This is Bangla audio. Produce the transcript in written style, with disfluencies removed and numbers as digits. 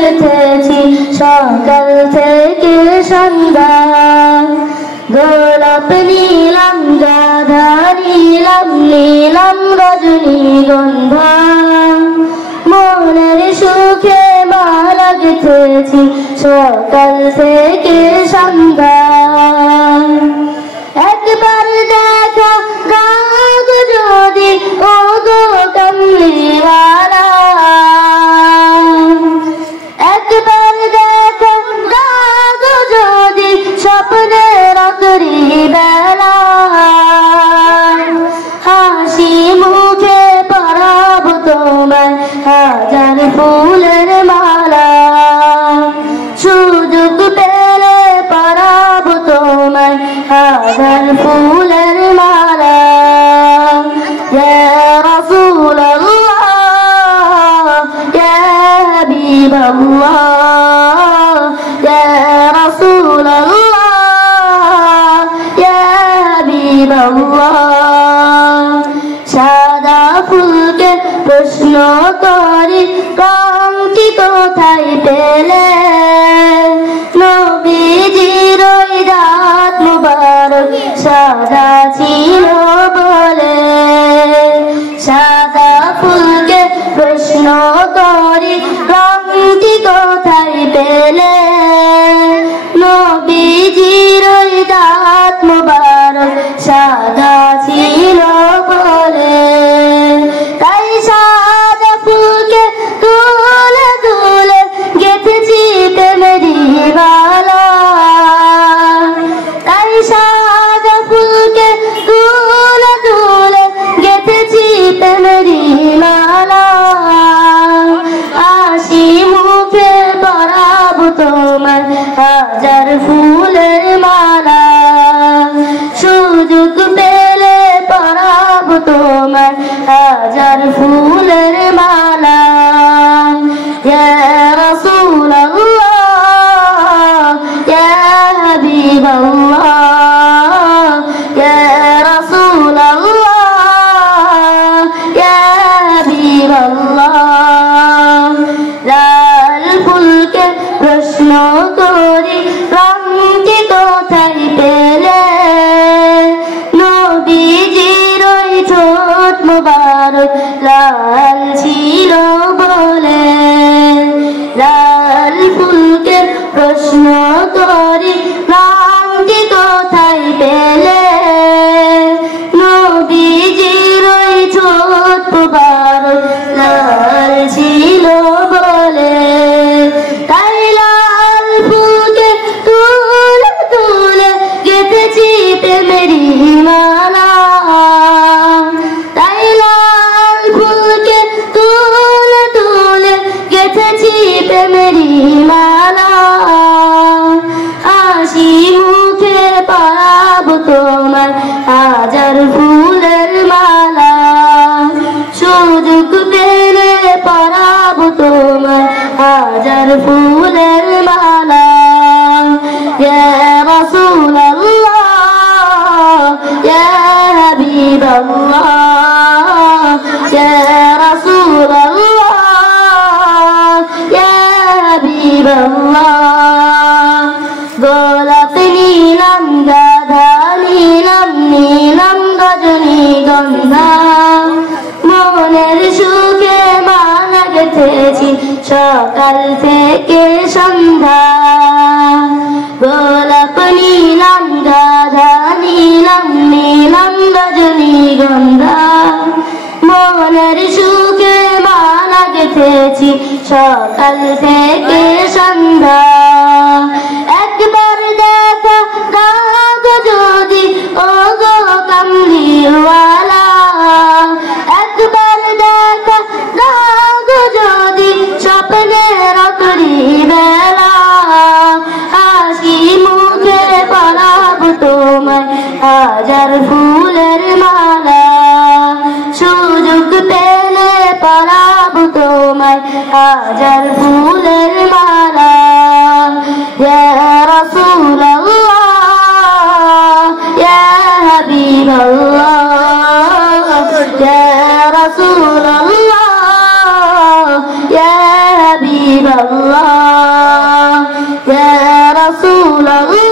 গেঁথেছি সকাল থেকে সন্ধ্যা। গোলাপ নীলাম গাধা নীলাম নীলাম রজনীগন্ধা, মনের সুখে মালা গেঁথেছি সকাল থেকে সন্ধ্যা। একবার দেখা দাও যদি ও গো কামলিওয়ালা, একবার দেখা দাও যদি স্বপ্নের বেলা, হাসি মুখে পরাবো তোমায় হাজার ফুলের মালা। সুযোগ পেলে পরাবো তোমায় হাজার ফুলের মালা। ইয়া রাসূলুল্লাহ ইয়া হাবিবাল্লাহ ইয়া রাসূলুল্লাহ ইয়া হাবিবাল্লাহ। সাদা ফুলকে প্রশ্ন করি রংটি কোথায় পেলে, নবীজির ওই দাঁত মুবারক সাদা ছিল বলে। সাদা ফুলকে প্রশ্ন করি রংটি কোথায় পেলে, নবীজির ওই দাঁত মুবারক সাদা ছিল বলে। তাই সাদা ফুলকে তুলে তুলে গেঁথেছি প্রেমেরই মালা। তাই সাদা ফুলকে তুলে তুলে গেঁথেছি প্রেমেরই মালা। হাসি মুখে পরাবো তোমার হাজার ফুলের মালা। সুযোগ পেলে পরাবো তোমার হাজার ফুলের মালা। ইয়া রাসূলুল্লাহ ইয়া হাবিবাল্লাহ ইয়া রাসূলুল্লাহ ইয়া হাবিবাল্লাহ। লাল ফুলকে প্রশ্ন করি রংটি কোথায় পেলে, নবীজির ওই ঠোঁট মুবারক লাল ছিল বলে। লাল ফুলকে প্রশ্ন করি রংটি কোথায় পেলে, নবীজির ওই ঠোঁট মুবারক লাল ছিল বলে। তাই লাল ফুলকে তুলে তুলে গেঁথেছি প্রেমেরই মালা। তাই লাল ফুলকে তুলে তুলে গেঁথেছি প্রেমেরই মালা। হাসি মুখে পরাবো তোমার হাজার ফুলের মালা। সুযোগ পেলে পরাবো তোমার হাজার ফুলের মালা। ইয়া রাসূলুল্লাহ ইয়া হাবিবাল্লাহ ইয়া রাসূলুল্লাহ ইয়া হাবিবাল্লাহ। গোলাপ নীলাম গাধা নীলাম নীলাম রজনীগন্ধা, মনের সুখে মালা গেঁথেছি সকাল থেকে সন্ধ্যা। গোলাপ নীলাম গাধা নীলাম নীলাম রজনীগন্ধা, মনের সুখে মালা গেঁথেছি সকাল থেকে সন্ধ্যা। একবার দেখা দাও যদি ও গো কামলিওয়ালা, একবার দেখা দাও যদি স্বপ্নের বেলা। হাসি মুখে পরাবো তোমায় হাজার ফুলের মালা। সুযোগ পেলে পরাবো তোমায় হাজার ফুলের মালা। ইয়া রাসূলুল্লাহ ইয়া হাবিবাল্লাহ ইয়া রাসূলুল্লাহ ইয়া হাবিবাল্লাহ। ইয়া রাসূলাল্লাহ